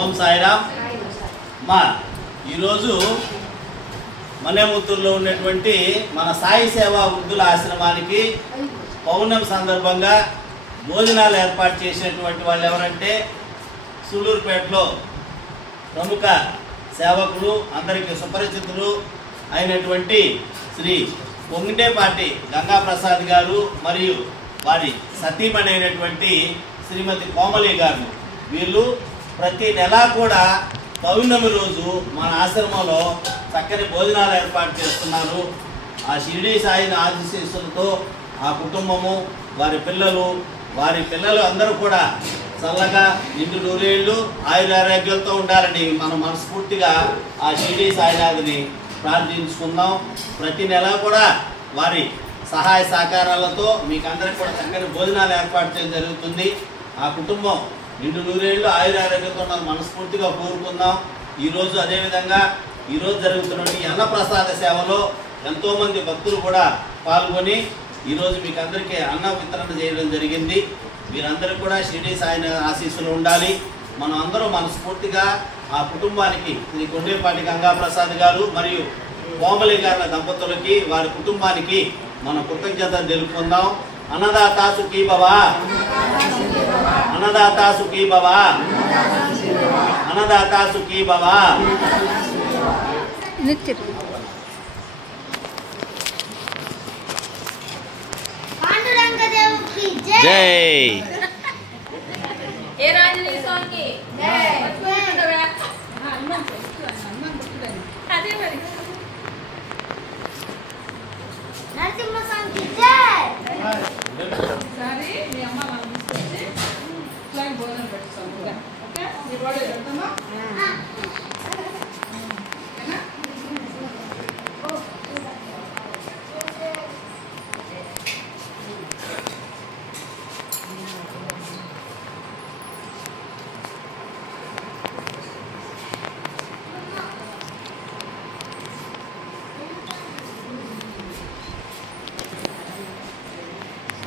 ఓం సాయిరామ్. మా ఈరోజు మనేముత్తూరులో ఉన్నటువంటి మన సాయి సేవా వృద్ధుల ఆశ్రమానికి పౌర్ణమి సందర్భంగా భోజనాలు ఏర్పాటు చేసినటువంటి వాళ్ళు ఎవరంటే సూలూరుపేటలో ప్రముఖ సేవకులు, అందరికీ సుపరిచితులు అయినటువంటి శ్రీ పొంగిటేపాటి గంగాప్రసాద్ గారు మరియు వారి సతీమణి అయినటువంటి శ్రీమతి కోమలి గారు. వీళ్ళు ప్రతి నెల కూడా పౌర్ణమి రోజు మన ఆశ్రమంలో చక్కని భోజనాలు ఏర్పాటు చేస్తున్నారు. ఆ షిరిడి సాయి ఆశీస్సులతో ఆ కుటుంబము, వారి పిల్లలు అందరూ కూడా చల్లగా నిండు నూరేళ్ళు ఆయురారోగ్యాలతో ఉండాలని మనం మనస్ఫూర్తిగా ఆ షిరిడి సాయినాథుని ప్రార్థించుకుందాం. ప్రతి నెల కూడా వారి సహాయ సహకారాలతో మీకు అందరికి కూడా చక్కని భోజనాలు ఏర్పాటు చేయడం జరుగుతుంది. ఆ కుటుంబం నిండు నూరేళ్ళు ఆయురారోగ్యంతో మనస్ఫూర్తిగా కోరుకుందాం. ఈరోజు అదేవిధంగా ఈరోజు జరుగుతున్న అన్నప్రసాద సేవలో ఎంతోమంది భక్తులు కూడా పాల్గొని ఈరోజు మీకు అందరికీ అన్న వితరణ చేయడం జరిగింది. మీరందరూ కూడా షిరిడి సాయి ఆశీస్సులు ఉండాలి. మనం అందరూ మనస్ఫూర్తిగా ఆ కుటుంబానికి శ్రీ కొండేపాటి గంగాప్రసాద్ గారు మరియు కోమలి గారుల దంపతులకి, వారి కుటుంబానికి మన కృతజ్ఞతలు తెలుపుకుందాం. అన్నదాత సుఖీ భవ, అన్నదాత సుఖీ భవ, అన్నదాత సుఖీ భవ. జై సరే మీ అమ్మ మనం తీసుకొచ్చి భోజనం పెట్టుతాము. ఓకే, మీ బాడీ పెడతామా?